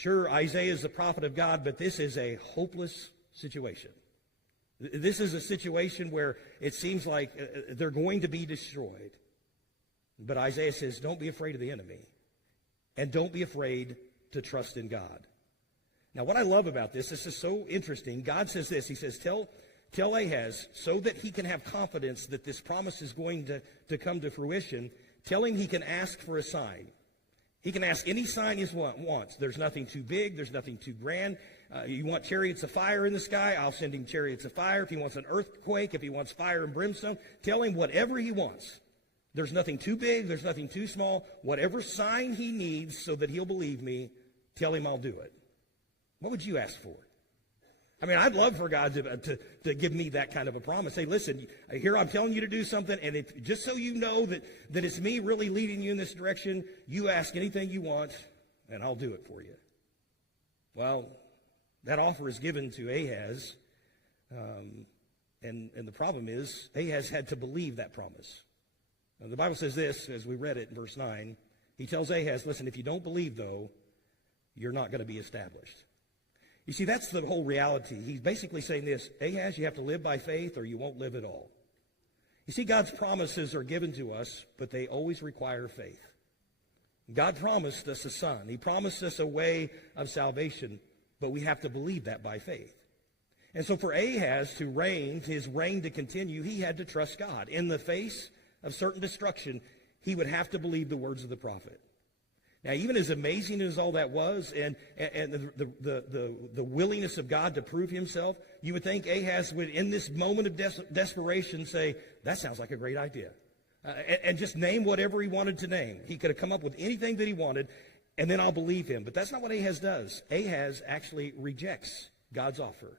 Sure, Isaiah is the prophet of God, but this is a hopeless situation. This is a situation where it seems like they're going to be destroyed. But Isaiah says, don't be afraid of the enemy. And don't be afraid to trust in God. Now, what I love about this is so interesting. God says this. He says, tell Ahaz, so that he can have confidence that this promise is going to come to fruition, tell him he can ask for a sign. He can ask any sign he wants. There's nothing too big. There's nothing too grand. You want chariots of fire in the sky? I'll send him chariots of fire. If he wants an earthquake, if he wants fire and brimstone, tell him whatever he wants. There's nothing too big. There's nothing too small. Whatever sign he needs so that he'll believe me, tell him I'll do it. What would you ask for? I mean, I'd love for God to give me that kind of a promise. Say, listen, here I'm telling you to do something, and if, just so you know that it's me really leading you in this direction, you ask anything you want, and I'll do it for you. Well, that offer is given to Ahaz, and the problem is Ahaz had to believe that promise. Now, the Bible says this, as we read it in verse 9. He tells Ahaz, listen, if you don't believe, though, you're not going to be established. You see, that's the whole reality. He's basically saying this, Ahaz, you have to live by faith or you won't live at all. You see, God's promises are given to us, but they always require faith. God promised us a son. He promised us a way of salvation, but we have to believe that by faith. And so for Ahaz to reign, his reign to continue, he had to trust God. In the face of certain destruction, he would have to believe the words of the prophet. Now, even as amazing as all that was, and the willingness of God to prove himself, you would think Ahaz would, in this moment of desperation, say, that sounds like a great idea. And just name whatever he wanted to name. He could have come up with anything that he wanted, and then I'll believe him. But that's not what Ahaz does. Ahaz actually rejects God's offer.